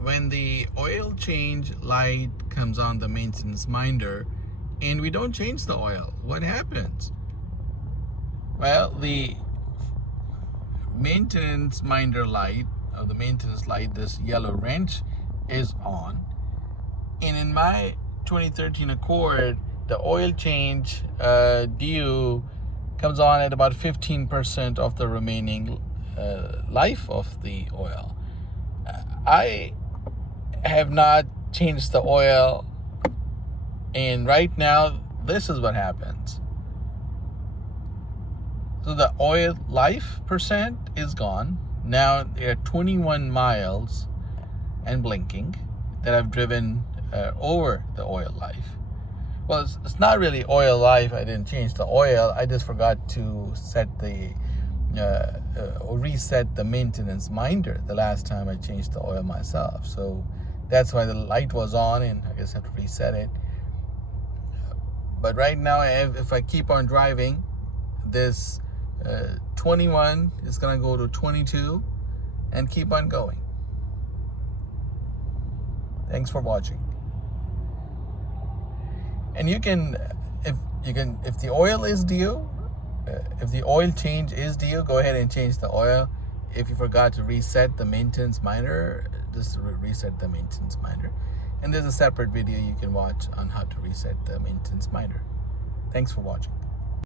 when the oil change light comes on the maintenance minder and we don't change the oil, what happens? Well, the maintenance minder light, or the maintenance light, this yellow wrench, is on. And in my 2013 Accord, the oil change due comes on at about 15% of the remaining life of the oil. I have not changed the oil, and right now this is what happens. So the oil life percent is gone. Now there are 21 miles and blinking that I've driven over the oil life. Well, it's not really oil life. I didn't change the oil. I just forgot to set the reset the maintenance minder the last time I changed the oil myself. So that's why the light was on, and I guess I have to reset it. But right now, if I keep on driving, this 21 is going to go to 22 and keep on going. Thanks for watching. And if the oil is due, if the oil change is due, go ahead and change the oil. If you forgot to reset the maintenance minder, just reset the maintenance minder. And there's a separate video you can watch on how to reset the maintenance minder. Thanks for watching.